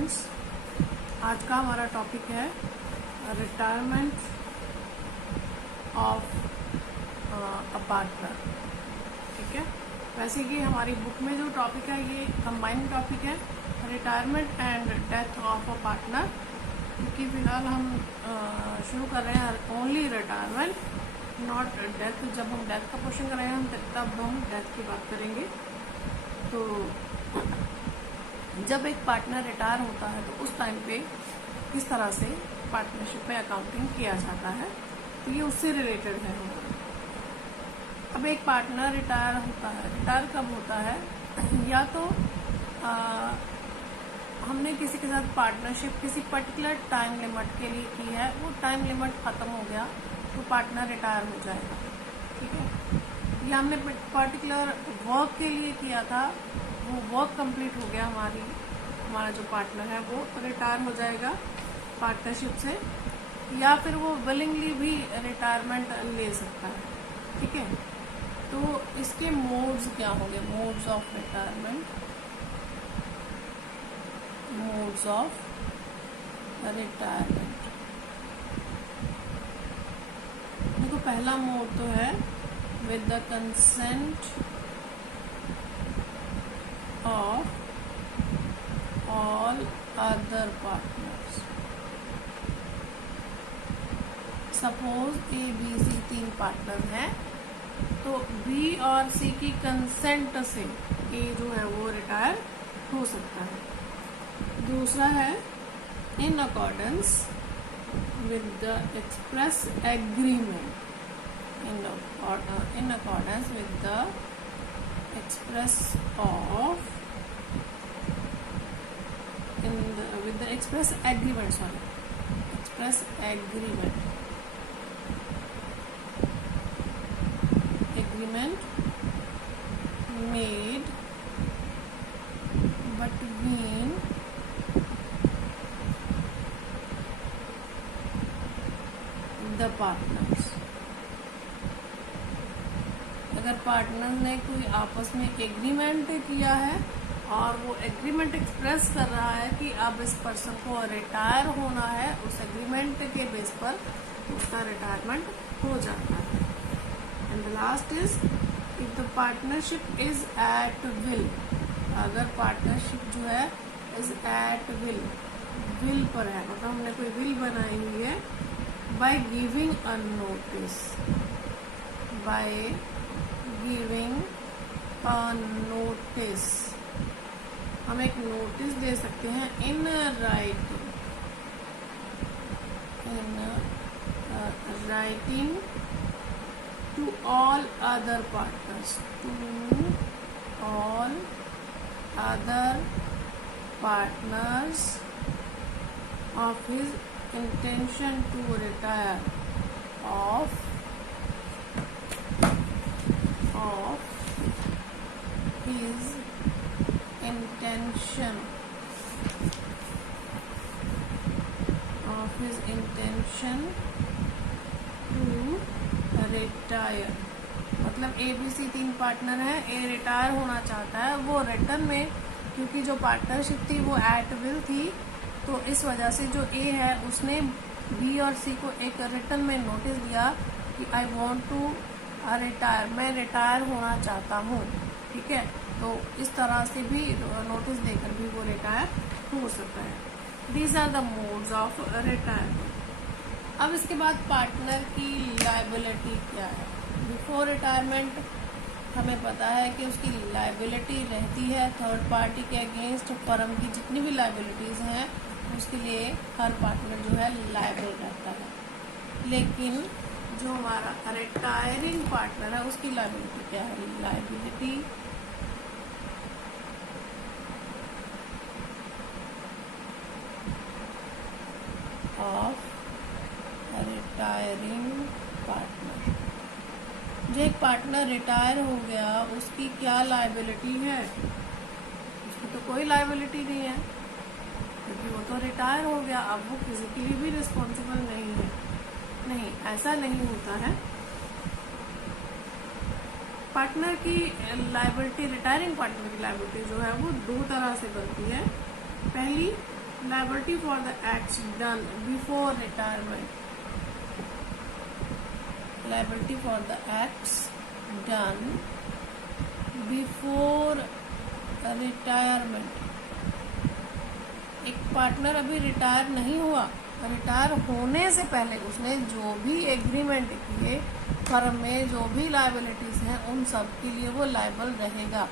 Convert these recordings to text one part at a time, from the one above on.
Students, आज का हमारा टॉपिक है रिटायरमेंट ऑफ अ पार्टनर। ठीक है, वैसे कि हमारी बुक में जो टॉपिक है ये कंबाइंड टॉपिक है, retirement and death of a partner. क्योंकि फिलहाल हम शुरू कर रहे हैं ओनली रिटायरमेंट, नॉट डेथ। जब हम डेथ का क्वेश्चन करेंगे तब हम डेथ की बात करेंगे। तो जब एक पार्टनर रिटायर होता है तो उस टाइम पे किस तरह से पार्टनरशिप में अकाउंटिंग किया जाता है, तो ये उससे रिलेटेड है हमारा। अब एक पार्टनर रिटायर होता है, रिटायर कब होता है? या तो हमने किसी के साथ पार्टनरशिप किसी पर्टिकुलर टाइम लिमिट के लिए की है, वो टाइम लिमिट खत्म हो गया तो पार्टनर रिटायर हो जाएगा। ठीक है, या हमने पर्टिकुलर वर्क के लिए किया था, वो वर्क कंप्लीट हो गया, हमारा जो पार्टनर है वो रिटायर हो जाएगा पार्टनरशिप से, या फिर वो विलिंगली भी रिटायरमेंट ले सकता है। ठीक है, तो इसके मोड्स क्या होंगे? Modes of retirement, modes of retirement. देखो, पहला मोड तो है with the consent of all other partners। Suppose A B C 3 partner हैं, तो बी और सी की कंसेंट से ए जो है वो रिटायर हो सकता है। दूसरा है in accordance with the express agreement, in accordance with the express agreement, express agreement made between the partners। अगर पार्टनर ने कोई आपस में एग्रीमेंट किया है और वो एग्रीमेंट एक्सप्रेस कर रहा है कि अब इस पर्सन को रिटायर होना है, उस एग्रीमेंट के बेस पर उसका रिटायरमेंट हो जाता है। And the last is if the partnership is at will. अगर पार्टनरशिप जो है इज एट विल, विल पर है, मतलब हमने कोई विल बनाई हुई है, by giving a notice, by giving a notice. हम एक नोटिस दे सकते हैं in writing to all other partners, to all other partners of his intention to retire, of his intention to retire। मतलब ए बी सी 3 पार्टनर है, ए retire होना चाहता है, वो रिटर्न में, क्योंकि जो पार्टनरशिप थी वो एट विल थी, तो इस वजह से जो ए है उसने बी और सी को एक रिटर्न में नोटिस दिया कि आई वॉन्ट टू रिटायर, मैं रिटायर होना चाहता हूँ। ठीक है, तो इस तरह से भी नोटिस देकर भी वो रिटायर हो सकता है। These are the modes of retirement. अब इसके बाद पार्टनर की लायबिलिटी क्या है? बिफोर रिटायरमेंट हमें पता है कि उसकी लायबिलिटी रहती है थर्ड पार्टी के अगेंस्ट। फर्म की जितनी भी लायबिलिटीज़ हैं उसके लिए हर पार्टनर जो है लायबल रहता है। लेकिन जो हमारा रिटायरिंग पार्टनर है उसकी लायबिलिटी क्या है? Liability of retiring partner. जो एक पार्टनर रिटायर हो गया उसकी क्या लायबिलिटी है? उसकी तो कोई लायबिलिटी नहीं है, क्योंकि वो तो रिटायर हो गया, अब वो किसी के लिए भी रिस्पॉन्सिबल नहीं है। नहीं, ऐसा नहीं होता है। पार्टनर की लायबिलिटी, रिटायरिंग पार्टनर की लायबिलिटी जो है वो 2 तरह से बनती है। पहली liability for the acts done before retirement, liability for the acts done before retirement. एक पार्टनर अभी रिटायर नहीं हुआ, रिटायर होने से पहले उसने जो भी एग्रीमेंट किए फर्म में, जो भी लायबिलिटीज हैं, उन सब के लिए वो लायबल रहेगा,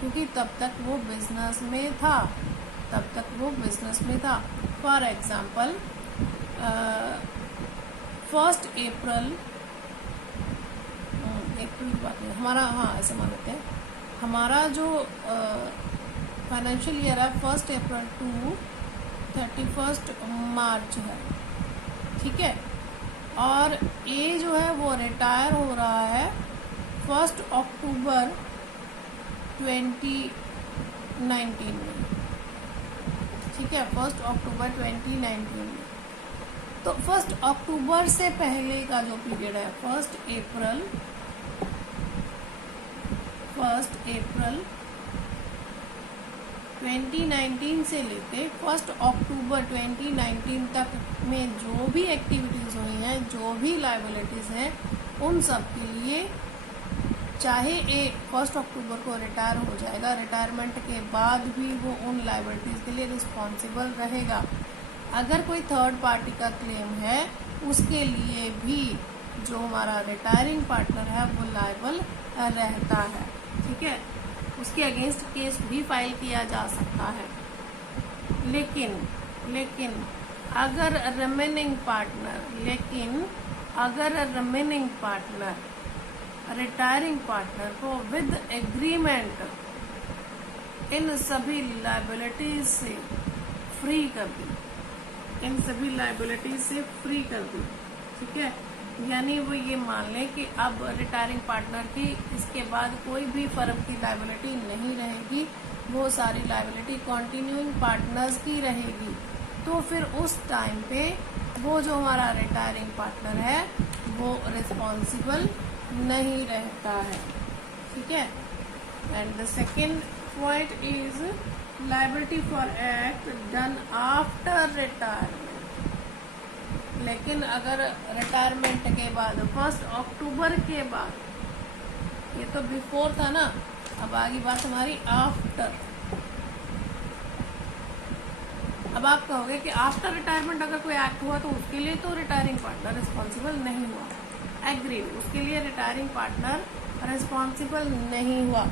क्योंकि तब तक वो बिजनेस में था, तब तक वो बिजनेस में था. फॉर एग्जाम्पल 1 अप्रैल की बात है हमारा, हाँ ऐसे मान लेते हैं, हमारा जो फाइनेंशियल ईयर है 1 अप्रैल टू 31 मार्च है, ठीक है. और ए जो है वो रिटायर हो रहा है 1 अक्टूबर 2019 में, ठीक है, 1 अक्टूबर 2019 में. तो 1 अक्टूबर से पहले का जो पीरियड है 1 अप्रैल 2019 से लेके 1 अक्टूबर 2019 तक में जो भी एक्टिविटीज हुई हैं, जो भी लायबिलिटीज हैं, उन सब के लिए चाहे 1 अक्टूबर को रिटायर हो जाएगा, रिटायरमेंट के बाद भी वो उन लायबिलिटीज के लिए रिस्पॉन्सिबल रहेगा. अगर कोई थर्ड पार्टी का क्लेम है उसके लिए भी जो हमारा रिटायरिंग पार्टनर है वो लायबल रहता है, ठीक है. उसके अगेंस्ट केस भी फाइल किया जा सकता है. लेकिन अगर रिमेनिंग पार्टनर रिटायरिंग पार्टनर को विद एग्रीमेंट इन सभी लायबिलिटीज से फ्री कर दी, ठीक है. यानी वो ये मान लें कि अब रिटायरिंग पार्टनर की इसके बाद कोई भी फर्म की लायबिलिटी नहीं रहेगी, वो सारी लायबिलिटी कंटिन्यूइंग पार्टनर्स की रहेगी. तो फिर उस टाइम पे वो जो हमारा रिटायरिंग पार्टनर है वो रिस्पॉन्सिबल नहीं रहता है, ठीक है. And the second point is liability for act done after retirement. लेकिन अगर रिटायरमेंट के बाद 1 अक्टूबर के बाद, ये तो बिफोर था ना, अब आगे बात हमारी आफ्टर. अब आप कहोगे कि आफ्टर रिटायरमेंट अगर कोई एक्ट हुआ तो उसके लिए तो रिटायरिंग पार्टनर रिस्पॉन्सिबल नहीं हुआ. एग्रीड, उसके लिए रिटायरिंग पार्टनर रिस्पॉन्सिबल नहीं हुआ.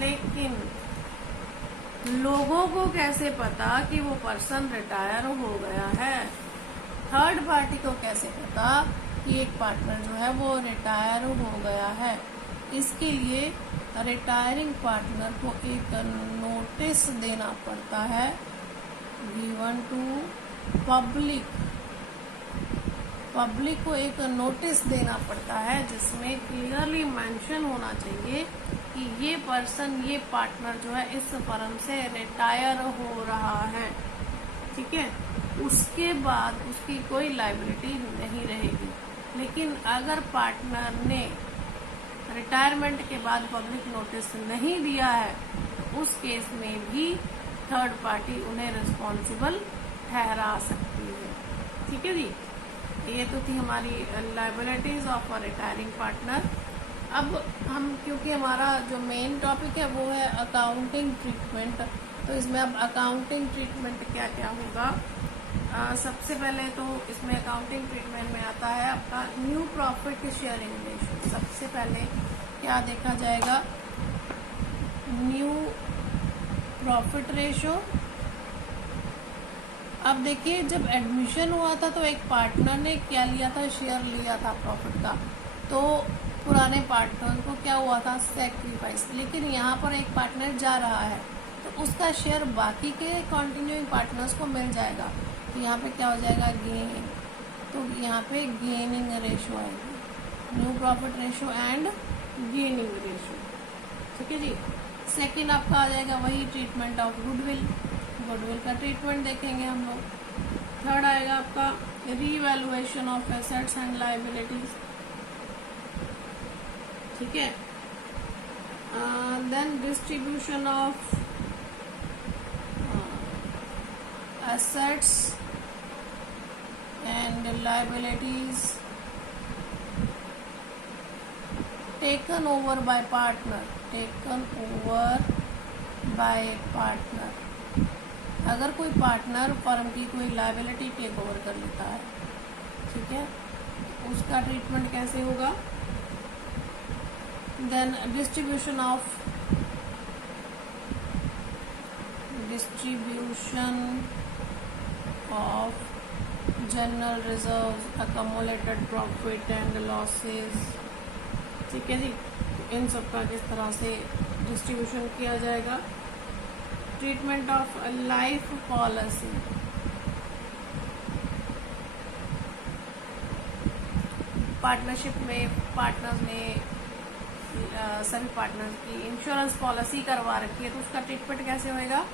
लेकिन लोगों को कैसे पता कि वो पर्सन रिटायर हो गया है? थर्ड पार्टी को कैसे पता कि एक पार्टनर जो है वो रिटायर हो गया है? इसके लिए रिटायरिंग पार्टनर को एक नोटिस देना पड़ता है, गिवन टू पब्लिक को एक नोटिस देना पड़ता है जिसमें क्लियरली मेंशन होना चाहिए कि ये पर्सन, ये पार्टनर जो है इस फर्म से रिटायर हो रहा है, ठीक है. उसके बाद उसकी कोई लायबिलिटी नहीं रहेगी. लेकिन अगर पार्टनर ने रिटायरमेंट के बाद पब्लिक नोटिस नहीं दिया है तो उस केस में भी थर्ड पार्टी उन्हें रिस्पॉन्सिबल ठहरा सकती है, ठीक है जी. ये तो थी हमारी liabilities of a retiring partner. अब हम, क्योंकि हमारा जो मेन टॉपिक है वो है अकाउंटिंग ट्रीटमेंट, तो इसमें अब अकाउंटिंग ट्रीटमेंट क्या क्या होगा. सबसे पहले तो इसमें अकाउंटिंग ट्रीटमेंट में आता है आपका न्यू प्रॉफिट शेयरिंग रेशियो. सबसे पहले क्या देखा जाएगा? New profit ratio. अब देखिए, जब एडमिशन हुआ था तो एक पार्टनर ने क्या लिया था? शेयर लिया था प्रॉफिट का. तो पुराने पार्टनर को क्या हुआ था? सैक्रिफाइस. लेकिन यहाँ पर एक पार्टनर जा रहा है तो उसका शेयर बाकी के कंटिन्यूइंग पार्टनर्स को मिल जाएगा. तो यहाँ पे क्या हो जाएगा? गेन. तो यहाँ पे गेनिंग रेशियो आएगी, new profit ratio and gaining ratio, ठीक है जी. सेकेंड आपका आ जाएगा वही ट्रीटमेंट ऑफ गुडविल का ट्रीटमेंट देखेंगे हम लोग. थर्ड आएगा आपका revaluation of assets and liabilities, ठीक है. Then distribution of assets and liabilities taken over by partner, अगर कोई पार्टनर फर्म की कोई लाइबिलिटी टेक ओवर कर लेता है, ठीक है, उसका ट्रीटमेंट कैसे होगा। Then distribution of general reserve, accumulated profit and losses, ठीक है जी। इन सब का किस तरह से डिस्ट्रीब्यूशन किया जाएगा। Treatment of life policy, partnership में पार्टनर्स ने सभी पार्टनर्स की इंश्योरेंस पॉलिसी करवा रखी है, तो उसका ट्रीटमेंट कैसे होएगा।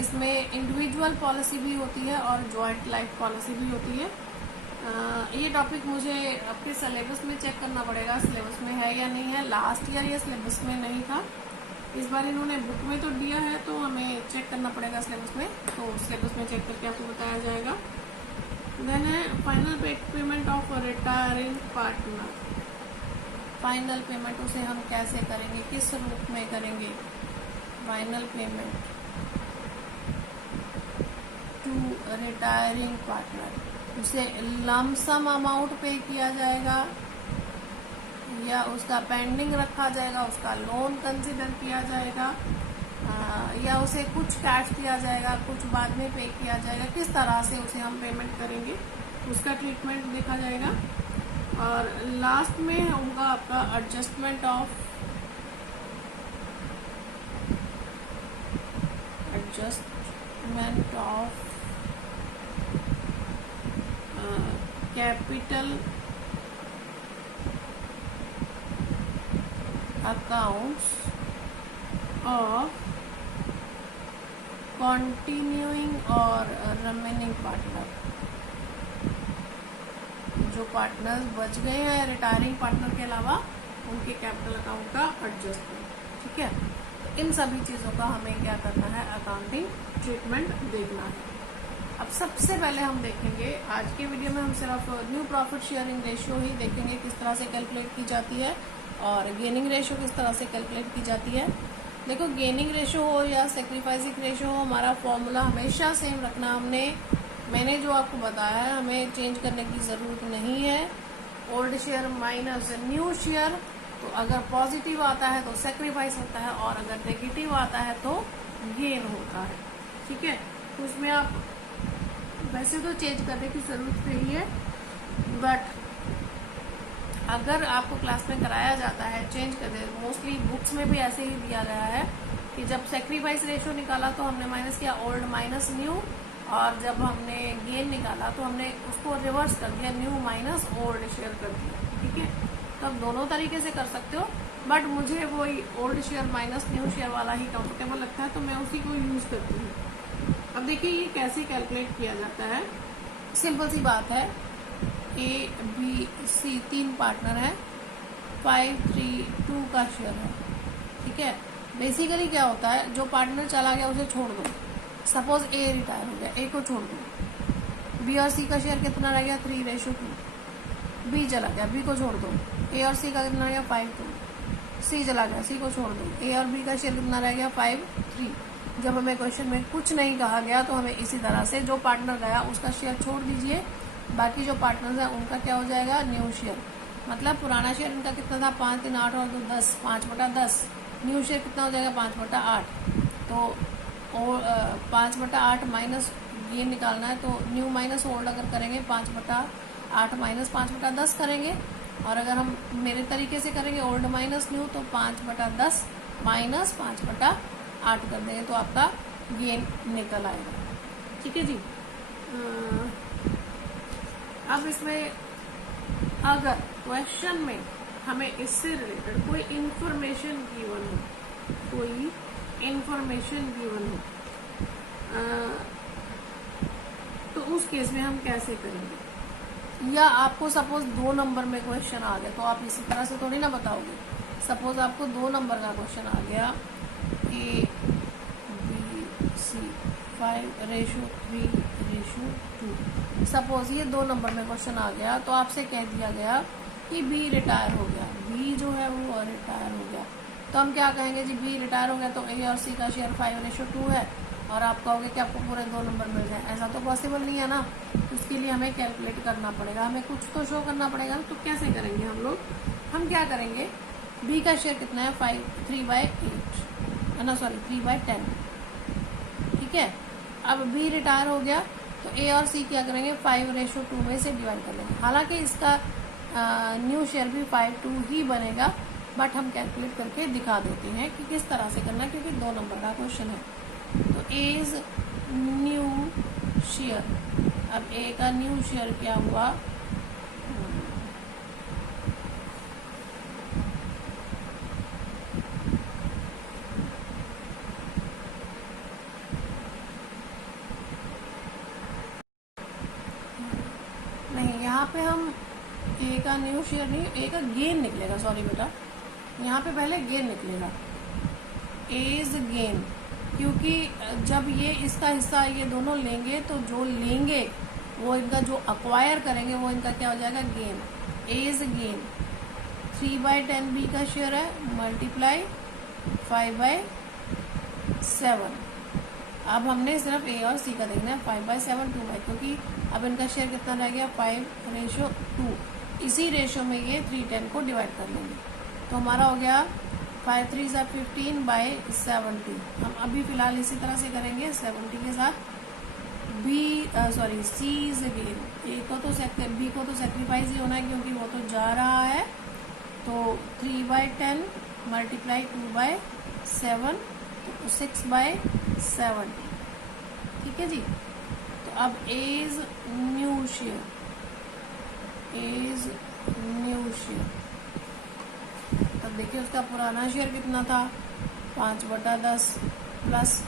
इसमें इंडिविजुअल पॉलिसी भी होती है और जॉइंट लाइफ पॉलिसी भी होती है। ये टॉपिक मुझे अपने सिलेबस में चेक करना पड़ेगा, सिलेबस में है या नहीं है। लास्ट ईयर ये सिलेबस में नहीं था, इस बार इन्होंने बुक में तो दिया है, तो हमें चेक करना पड़ेगा सिलेबस में, तो सिलेबस में चेक करके आपको बताया जाएगा। देन है final payment of retiring partner. Final payment उसे हम कैसे करेंगे, किस रूप में करेंगे। Final payment to retiring partner, उसे लमसम अमाउंट पे किया जाएगा या उसका पेंडिंग रखा जाएगा, उसका लोन कंसिडर किया जाएगा, या उसे कुछ कैश दिया जाएगा, कुछ बाद में पे किया जाएगा, किस तरह से उसे हम पेमेंट करेंगे, उसका ट्रीटमेंट देखा जाएगा। और लास्ट में होगा आपका adjustment of capital accounts of continuing और रिमेनिंग पार्टनर। जो पार्टनर्स बच गए हैं रिटायरिंग पार्टनर के अलावा, उनके कैपिटल अकाउंट का एडजस्टमेंट, ठीक है। तो इन सभी चीज़ों का हमें क्या करना है, अकाउंटिंग ट्रीटमेंट देखना है। अब सबसे पहले हम देखेंगे आज के वीडियो में, हम सिर्फ न्यू प्रॉफिट शेयरिंग रेशियो ही देखेंगे, किस तरह से कैलकुलेट की जाती है, और गेनिंग रेशियो किस तरह से कैलकुलेट की जाती है। देखो, गेनिंग रेशियो हो या सेक्रीफाइसिंग रेशियो हो, हमारा फॉर्मूला हमेशा सेम रखना। मैंने जो आपको बताया है, हमें चेंज करने की ज़रूरत नहीं है। Old share minus new share, तो अगर पॉजिटिव आता है तो सेक्रीफाइस होता है, और अगर नेगेटिव आता है तो गेन होता है, ठीक है। तो उसमें आप वैसे तो चेंज करने की ज़रूरत नहीं है, बट अगर आपको क्लास में कराया जाता है चेंज कर दे, मोस्टली बुक्स में भी ऐसे ही दिया गया है कि जब सेक्रीफाइस रेशियो निकाला तो हमने माइनस किया ओल्ड माइनस न्यू, और जब हमने गेन निकाला तो हमने उसको रिवर्स कर दिया, न्यू माइनस ओल्ड शेयर कर दिया, ठीक है। तो आप दोनों तरीके से कर सकते हो, बट मुझे वही old share minus new share वाला ही कंफर्टेबल लगता है, तो मैं उसी को यूज़ करती हूँ। अब देखिए ये कैसे कैलकुलेट किया जाता है। सिंपल सी बात है, ए बी सी 3 पार्टनर है, 5 3 2 का शेयर है, ठीक है। बेसिकली क्या होता है, जो पार्टनर चला गया उसे छोड़ दो। सपोज ए रिटायर हो गया, ए को छोड़ दो। बी और सी का शेयर कितना रह गया, 3:2। बी चला गया, बी को छोड़ दो। ए और सी का कितना रह गया, 5:2। सी चला गया, सी को छोड़ दो। ए और बी का शेयर कितना रह गया, 5:3। जब हमें क्वेश्चन में कुछ नहीं कहा गया तो हमें इसी तरह से जो पार्टनर गया उसका शेयर छोड़ दीजिए, बाकी जो पार्टनर्स हैं उनका क्या हो जाएगा, न्यू शेयर। मतलब पुराना शेयर इनका कितना था, 5 3 8 और 2 10, 5/10। न्यू शेयर कितना हो जाएगा, 5/8। तो 5/8 माइनस ये निकालना है, तो न्यू माइनस ओल्ड अगर करेंगे 5/8 माइनस 5/10 करेंगे, और अगर हम मेरे तरीके से करेंगे ओल्ड माइनस न्यू, तो 5/10 माइनस 5/8 कर देंगे, तो आपका गेन निकल आएगा, ठीक है जी। अब इसमें अगर क्वेश्चन में हमें इससे रिलेटेड कोई इंफॉर्मेशन गिवन हो, तो उस केस में हम कैसे करेंगे। या आपको सपोज 2 नंबर में क्वेश्चन आ गया, तो आप इसी तरह से थोड़ी ना बताओगे। सपोज आपको 2 नंबर का क्वेश्चन आ गया, ए बी सी 5:3:2। सपोज ये 2 नंबर में क्वेश्चन आ गया तो आपसे कह दिया गया कि बी रिटायर हो गया, बी जो है वो रिटायर हो गया, तो हम क्या कहेंगे जी, बी रिटायर हो गया तो ए और सी का शेयर 5:2 है, और आप कहोगे कि आपको पूरे 2 नंबर मिल जाए। ऐसा तो पॉसिबल नहीं है ना, उसके लिए हमें कैलकुलेट करना पड़ेगा, हमें कुछ तो शो करना पड़ेगा। तो कैसे करेंगे हम लोग, हम क्या करेंगे, बी का शेयर कितना है 3/8 ना, सॉरी 3/10, ठीक है। अब बी रिटायर हो गया तो ए और सी क्या करेंगे, 5:2 में से डिवाइड कर लेंगे। हालांकि इसका न्यू शेयर भी 5/2 ही बनेगा, बट हम कैलकुलेट करके दिखा देते हैं कि किस तरह से करना है, क्योंकि 2 नंबर का क्वेश्चन है। तो ए इज न्यू शेयर, अब ए का न्यू शेयर क्या हुआ, नहीं यहाँ पे हम ए का न्यू शेयर नहीं, ए का गेन निकलेगा, सॉरी बेटा, यहाँ पे पहले गेन निकलेगा, ए इज गेन, क्योंकि जब ये इसका हिस्सा ये दोनों लेंगे तो जो लेंगे वो इनका जो अक्वायर करेंगे वो इनका क्या हो जाएगा, gain. A is gain, 3/10 B का शेयर है, मल्टीप्लाई 5/7। अब हमने सिर्फ ए और सी का देखना है, 5/7 2/, क्योंकि अब इनका शेयर कितना रह गया 5:2, इसी रेशो में ये 3/10 को डिवाइड कर लेंगे, तो हमारा हो गया 5×3 = 15/70। हम अभी फिलहाल इसी तरह से करेंगे 70 के साथ। सी इज गेन, ए को तो बी को तो सेक्रीफाइस ही होना है क्योंकि वो तो जा रहा है, तो 3/10 मल्टीप्लाई 2/7 तो 6/70, ठीक है जी। तो अब ए इज न्यू शेयर, अब देखिए उसका पुराना शेयर कितना था 5/10 प्लस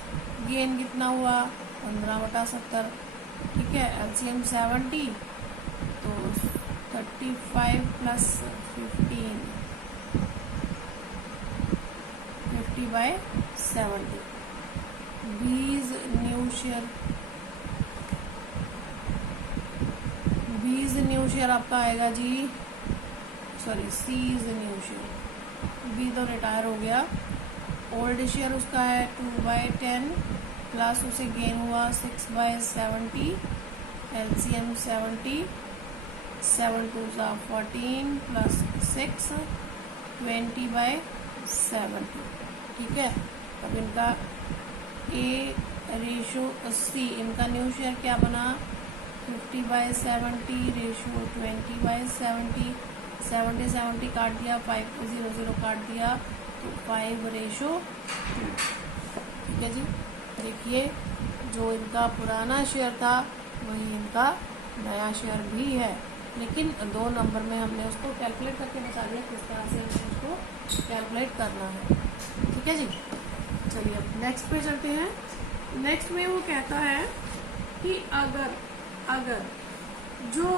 गेन कितना हुआ 15/70, ठीक है। एलसीएम 70 तो 35 + 15 50/70। बी इज न्यू शेयर आपका आएगा जी, sorry C is new share, B तो रिटायर हो गया, ओल्ड शेयर उसका है 2/10 प्लस उसे गेन हुआ 6/70, एलसीएम 70, 7 2 14 प्लस 6 20/70, ठीक है। अब इनका A/C, इनका न्यू शेयर क्या बना 50/70 रेशो 20/70, 70 काट दिया, 5 0 0 काट दिया, तो 5:2, ठीक है जी। देखिए जो इनका पुराना शेयर था वही इनका नया शेयर भी है, लेकिन 2 नंबर में हमने उसको कैलकुलेट करके बता दिया किस तरह से उसको कैलकुलेट करना है, ठीक है जी। चलिए अब नेक्स्ट पे चलते हैं। नेक्स्ट में वो कहता है कि अगर जो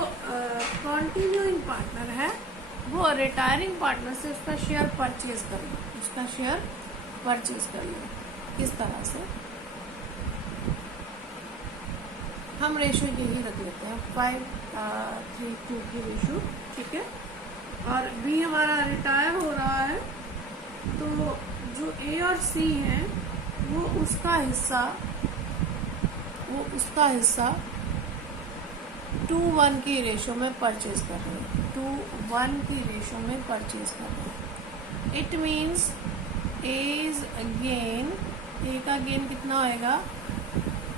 कंटिन्यूइंग पार्टनर है वो रिटायरिंग पार्टनर से उसका शेयर परचेज कर ले, किस तरह से, हम रेशो यही रख लेते हैं 5:3:2 की रेशो, ठीक है। और बी हमारा रिटायर हो रहा है, तो जो ए और सी है वो उसका हिस्सा 2:1 की रेशो में परचेज कर रहे हैं, 2:1 की रेशो में परचेज कर रहे हैं। It means A is gain, A का गेन कितना होएगा,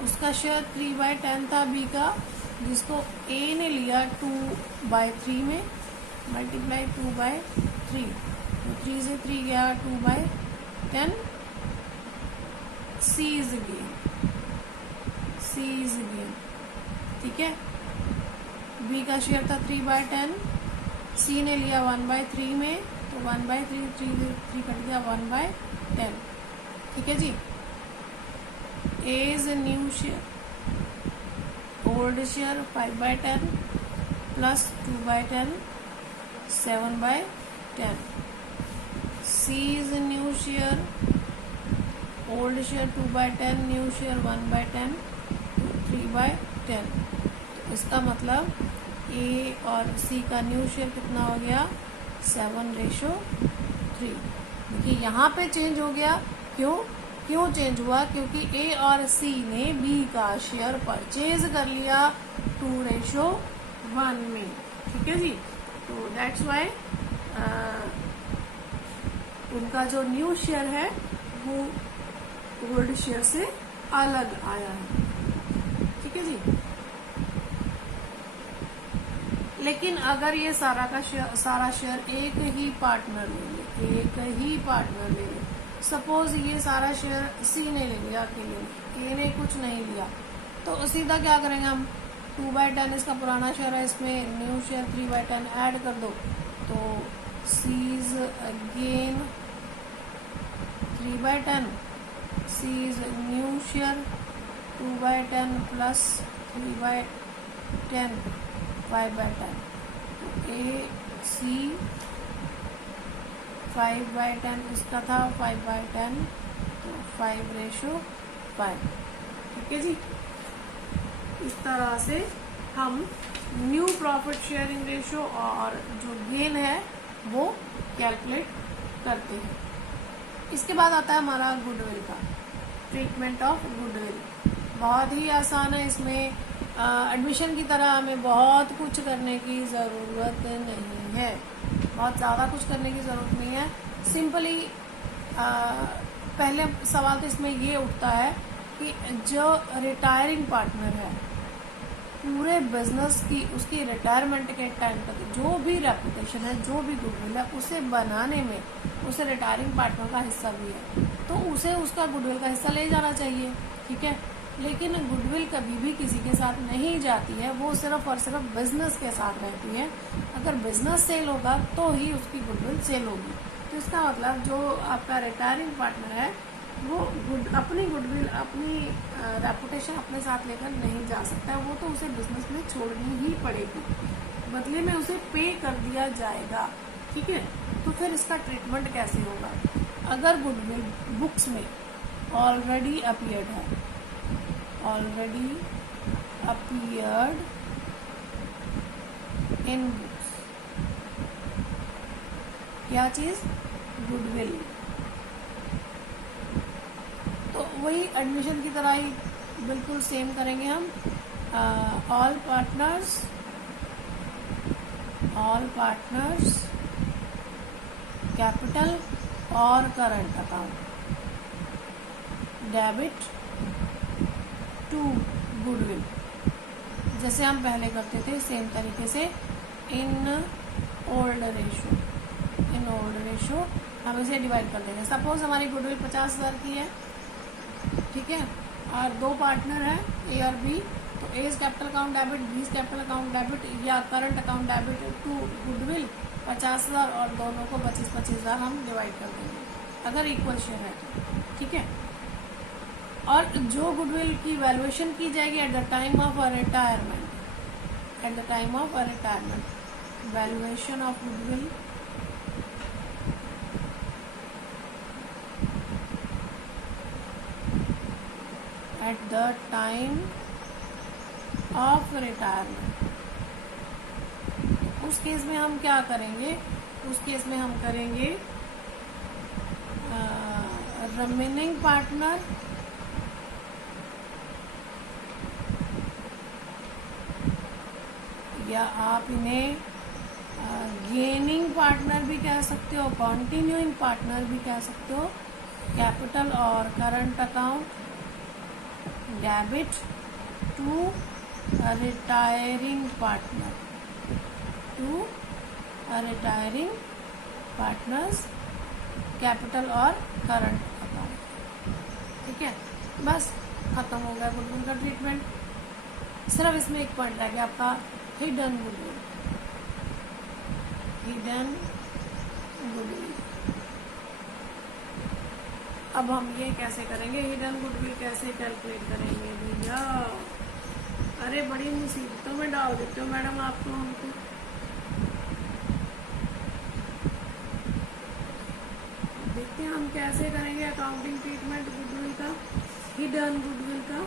उसका शेयर 3/10 था बी का, जिसको ए ने लिया 2/3 में, मल्टीप्लाई 2/3, तो 3 से 3 गया 2/10। सी इज गेन, ठीक है। बी का शेयर था 3/10, सी ने लिया 1/3 में, तो 1/3 3 कट गया 1/10, ठीक है जी। A is new share, old share 5/10 plus 2/10 7/10। C is new share, old share 2/10, new share 1/10, 3/10। तो इसका मतलब ए और सी का न्यू शेयर कितना हो गया 7:3। देखिए यहाँ पे चेंज हो गया, क्यों चेंज हुआ, क्योंकि ए और सी ने बी का शेयर परचेज कर लिया 2:1 में। ठीक है जी, तो दैट्स वाई उनका जो न्यू शेयर है वो ओल्ड शेयर से अलग आया है। ठीक है जी, लेकिन अगर ये सारा शेयर एक ही पार्टनर ले ले, सपोज ये सारा शेयर सी ने ले लिया अकेले, ए ने कुछ नहीं लिया, तो सीधा क्या करेंगे हम 2/10 इसका पुराना शेयर है, इसमें न्यू शेयर 3/10 ऐड कर दो, तो C's again 3/10, C's new share 2/10 plus 3/10 5/10, A C 5/10 इसका था 5/10, तो 5:5। ठीक है जी, इस तरह से हम न्यू प्रॉफिट शेयरिंग रेशो और जो गेन है वो कैलकुलेट करते हैं। इसके बाद आता है हमारा गुडविल का ट्रीटमेंट ऑफ गुडविल। बहुत ही आसान है, इसमें एडमिशन की तरह हमें बहुत कुछ करने की ज़रूरत नहीं है, बहुत ज़्यादा कुछ करने की ज़रूरत नहीं है। सिंपली पहले सवाल तो इसमें ये उठता है कि जो रिटायरिंग पार्टनर है पूरे बिजनेस की, उसकी रिटायरमेंट के टाइम तक जो भी रेपुटेशन है, जो भी गुडविल है, उसे बनाने में उसे रिटायरिंग पार्टनर का हिस्सा भी है, तो उसे उसका गुडविल का हिस्सा ले जाना चाहिए। ठीक है, लेकिन गुडविल कभी भी किसी के साथ नहीं जाती है, वो सिर्फ और सिर्फ बिजनेस के साथ रहती है। अगर बिजनेस सेल होगा तो ही उसकी गुडविल सेल होगी। तो इसका मतलब जो आपका रिटायरिंग पार्टनर है वो अपनी गुडविल, अपनी रेपुटेशन अपने साथ लेकर नहीं जा सकता, वो तो उसे बिजनेस में छोड़नी ही पड़ेगी, बदले में उसे पे कर दिया जाएगा। ठीक है, तो फिर इसका ट्रीटमेंट कैसे होगा? अगर गुडविल बुक्स में ऑलरेडी अपीयर्ड है, ऑलरेडी अपीयर्ड इन बुक्स, क्या चीज? गुडविल, तो वही एडमिशन की तरह ही बिल्कुल सेम करेंगे हम। ऑल पार्टनर्स कैपिटल और current account debit to goodwill, जैसे हम पहले करते थे सेम तरीके से इन ओल्ड रेशो हम इसे डिवाइड कर देंगे। सपोज हमारी गुडविल 50,000 की है, ठीक है, और दो पार्टनर है ए और बी, तो A capital account debit, B capital account debit या current account debit to goodwill 50,000 और दोनों को 25,000 हम डिवाइड कर देंगे अगर इक्वल शेयर है तो। ठीक है, और जो गुडविल की वैल्यूएशन की जाएगी at the time of retirement, valuation of goodwill at the time of retirement, उस केस में हम क्या करेंगे? उस केस में हम करेंगे रिमेनिंग पार्टनर या आप इन्हें गेनिंग पार्टनर भी कह सकते हो, कॉन्टिन्यूइंग पार्टनर भी कह सकते हो। कैपिटल और current account debit to retiring partners capital और करंट अकाउंट। ठीक है, बस खत्म हो गया गुडविल का ट्रीटमेंट। सिर्फ इसमें एक पॉइंट रह गया आपका हिडन गुडविल। अब हम ये कैसे करेंगे? हिडन गुडविल कैसे कैलकुलेट करेंगे भैया? अरे बड़ी मुसीबतों में डाल देते हो मैडम आप तो हमको। देखते हैं हम कैसे करेंगे अकाउंटिंग ट्रीटमेंट गुडविल का, हिडन गुडविल का।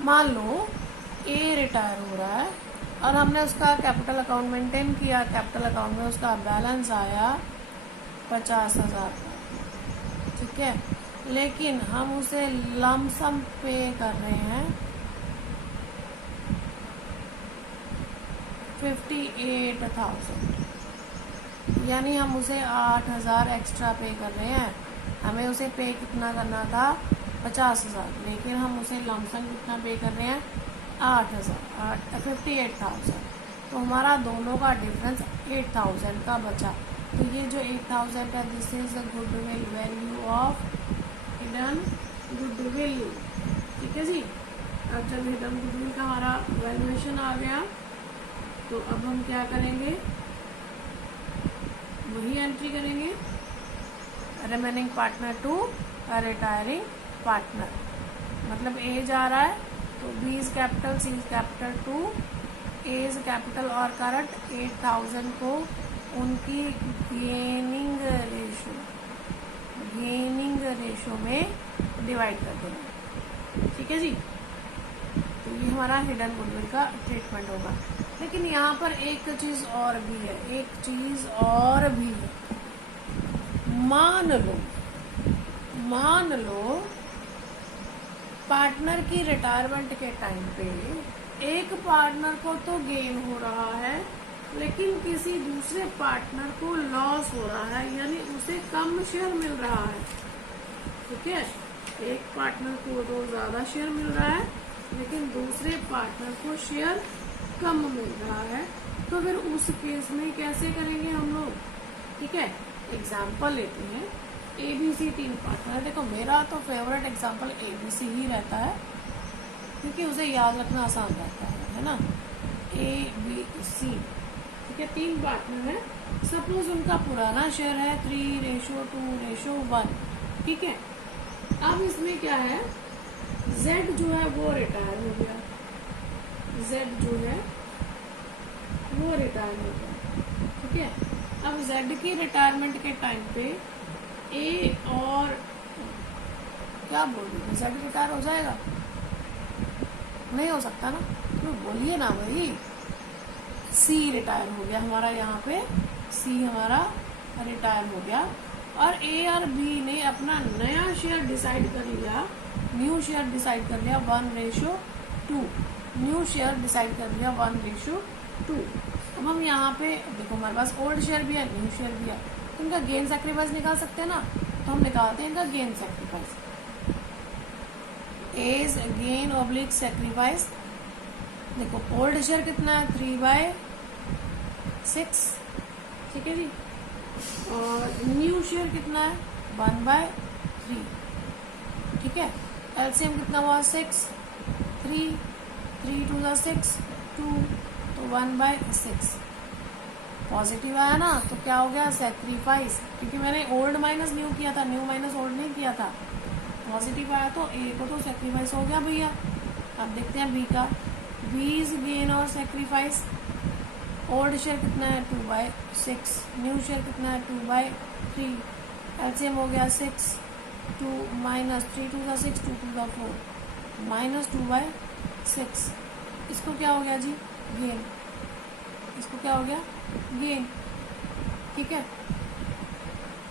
मान लो ए रिटायर हो रहा है और हमने उसका कैपिटल अकाउंट मेंटेन किया, कैपिटल अकाउंट में उसका बैलेंस आया 50,000 का, ठीक है, लेकिन हम उसे लमसम पे कर रहे हैं 58,000, यानी हम उसे 8,000 एक्स्ट्रा पे कर रहे हैं। हमें उसे पे कितना करना था 50,000, लेकिन हम उसे लमसम कितना पे कर रहे हैं 58,000। तो हमारा दोनों का डिफरेंस 8,000 का बचा। तो ये जो 8,000 का, this is the goodwill value of hidden goodwill, ठीक है जी। अब जब हिडन गुडविल का हमारा वैल्यूएशन आ गया तो अब हम क्या करेंगे, वही एंट्री करेंगे, remaining partner to retiring partner. मतलब ए जा रहा है तो B is capital, C is capital two, A is capital और करंट 8,000 को उनकी गेनिंग रेशो में डिवाइड कर देना, ठीक है जी। तो ये हमारा हिडन गुडविल का ट्रीटमेंट होगा। लेकिन यहाँ पर एक चीज और भी है, मान लो पार्टनर की रिटायरमेंट के टाइम पे एक पार्टनर को तो गेन हो रहा है, लेकिन किसी दूसरे पार्टनर को लॉस हो रहा है, यानी उसे कम शेयर मिल रहा है, ठीक है। एक पार्टनर को तो ज्यादा शेयर मिल रहा है, लेकिन दूसरे पार्टनर को शेयर कम मिल रहा है। तो फिर उस केस में कैसे करेंगे हम लोग, ठीक है। एग्जाम्पल लेते हैं, ABC 3 पार्टनर। देखो मेरा तो फेवरेट एग्जाम्पल ABC ही रहता है, क्योंकि उसे याद रखना आसान रहता है ना। ABC, ठीक है, 3 पार्टनर है। सपोज उनका पुराना शेयर है 3:2:1, ठीक है। अब इसमें क्या है, Z जो है वो रिटायर हो गया, ठीक है। अब Z की रिटायरमेंट के टाइम पे ए और क्या बोल रही है, Z रिटायर हो जाएगा? नहीं हो सकता ना, तो बोलिए ना भाई। C रिटायर हो गया हमारा, यहाँ पे C हमारा रिटायर हो गया, और A और B ने अपना नया शेयर डिसाइड कर लिया, न्यू शेयर डिसाइड कर लिया 1:2, अब हम यहाँ पे देखो हमारे पास ओल्ड शेयर भी है, न्यू शेयर भी है, तो इनका गेन सैक्रिफाइस निकाल सकते हैं ना। तो हम निकालते हैं इनका gain sacrifice, as gain oblique sacrifice. देखो ओल्ड शेयर कितना है 3/6, ठीक है जी, और न्यू शेयर कितना है 1/3, ठीक है। एलसीएम कितना हुआ 6, 3 2 6 2, तो 1/6 पॉजिटिव आया ना, तो क्या हो गया सैक्रिफाइस, क्योंकि मैंने ओल्ड माइनस न्यू किया था, न्यू माइनस ओल्ड नहीं किया था। पॉजिटिव आया तो ए को तो सैक्रिफाइस हो गया भैया। अब देखते हैं बी का, बी इज गेन और सैक्रिफाइस। ओल्ड शेयर कितना है 2/6, न्यू शेयर कितना है 2/3, एलसीएम हो गया 6 2 माइनस 3 2 6 2 2 4 -2/6। इसको क्या हो गया जी गेन, इसको क्या हो गया गेन, ठीक है।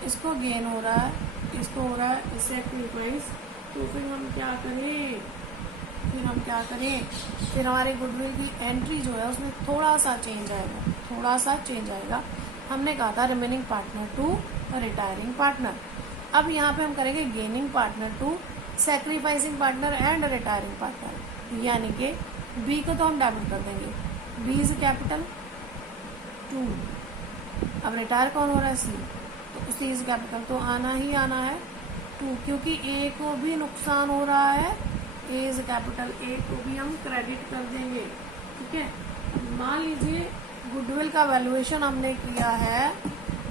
इसको गेन हो रहा है, इसको हो रहा है सैक्रिफाइस। तो फिर हम क्या करें, फिर हमारे गुडविल की एंट्री जो है उसमें थोड़ा सा चेंज आएगा, हमने कहा था remaining partner to retiring partner. अब यहाँ पे हम करेंगे gaining partner to sacrificing partner and retiring partner, यानी कि बी को तो हम डेबिट कर देंगे, बी इज कैपिटल 2। अब रिटायर कौन हो रहा है सी, तो सी इज कैपिटल तो आना ही आना है 2, क्योंकि ए को भी नुकसान हो रहा है, ए इज कैपिटल, ए को भी हम क्रेडिट कर देंगे, ठीक है। मान लीजिए गुडविल का वैल्यूएशन हमने किया है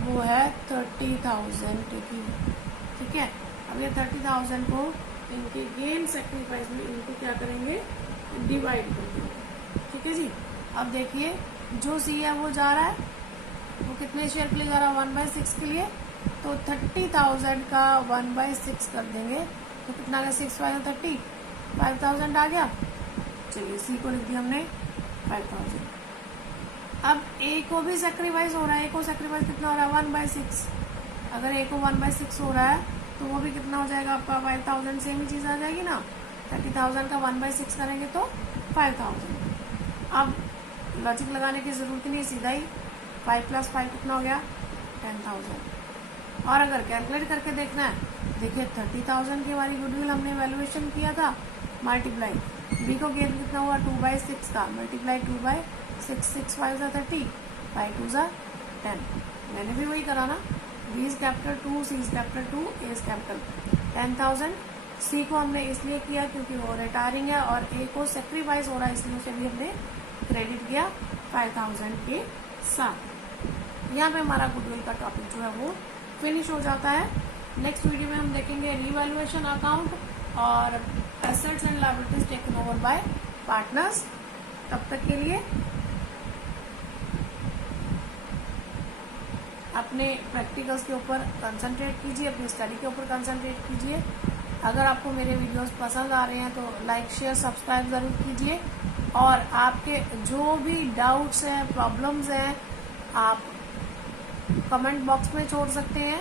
वो है 30,000 की, ठीक है। अब ये 30,000 को इनके गेन सैक्रिफाइस में इनको क्या करेंगे डिवाइड कर देंगे। ठीक है जी। अब देखिए जो सी है वो जा रहा है, वो कितने शेयर के लिए जा रहा है, 1/6 के लिए, तो 30,000 का 1/6 कर देंगे तो कितना आ गया, 6 5 30, 5,000 आ गया। चलिए सी को लिख दिया हमने 5,000। अब ए को भी सेक्रीफाइस हो रहा है, ए को सेक्रीफाइस कितना हो रहा है, 1/6। अगर ए को 1/6 हो रहा है तो वो भी कितना हो जाएगा आपका 5,000, सेम ही चीज आ जाएगी ना। 30,000 का 1/6 करेंगे तो 5,000। अब लॉजिक लगाने की जरूरत नहीं, सीधा ही 5 + 5 कितना हो गया, 10,000। और अगर कैलकुलेट करके देखना है, देखिए 30,000 की हमारी गुडविल हमने वैल्यूएशन किया था, मल्टीप्लाई बी को गेन कितना हुआ 2/6 का, मल्टीप्लाई 2/6, 6 5 30, 5 2 10। मैंने भी वही करा ना, B is capital 2, C is capital 2, A is capital 10,000। C को हमने इसलिए किया क्योंकि वो रिटायरिंग है, और ए को सेक्रीफाइस हो रहा है इसलिए उसे भी हमने क्रेडिट किया 5,000 के साथ। यहाँ पे हमारा गुडविल का टॉपिक जो है वो फिनिश हो जाता है। नेक्स्ट वीडियो में हम देखेंगे रीवैल्यूएशन अकाउंट और assets and liabilities taken over by partners. तब तक के लिए अपने प्रैक्टिकल्स के ऊपर कंसंट्रेट कीजिए, अपनी स्टडी के ऊपर कंसंट्रेट कीजिए। अगर आपको मेरे वीडियोस पसंद आ रहे हैं तो लाइक शेयर सब्सक्राइब ज़रूर कीजिए, और आपके जो भी डाउट्स हैं, प्रॉब्लम्स हैं, आप कमेंट बॉक्स में छोड़ सकते हैं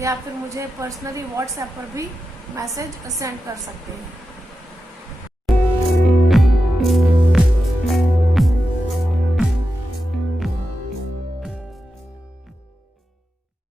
या फिर मुझे पर्सनली व्हाट्सएप पर भी मैसेज सेंड कर सकते हैं।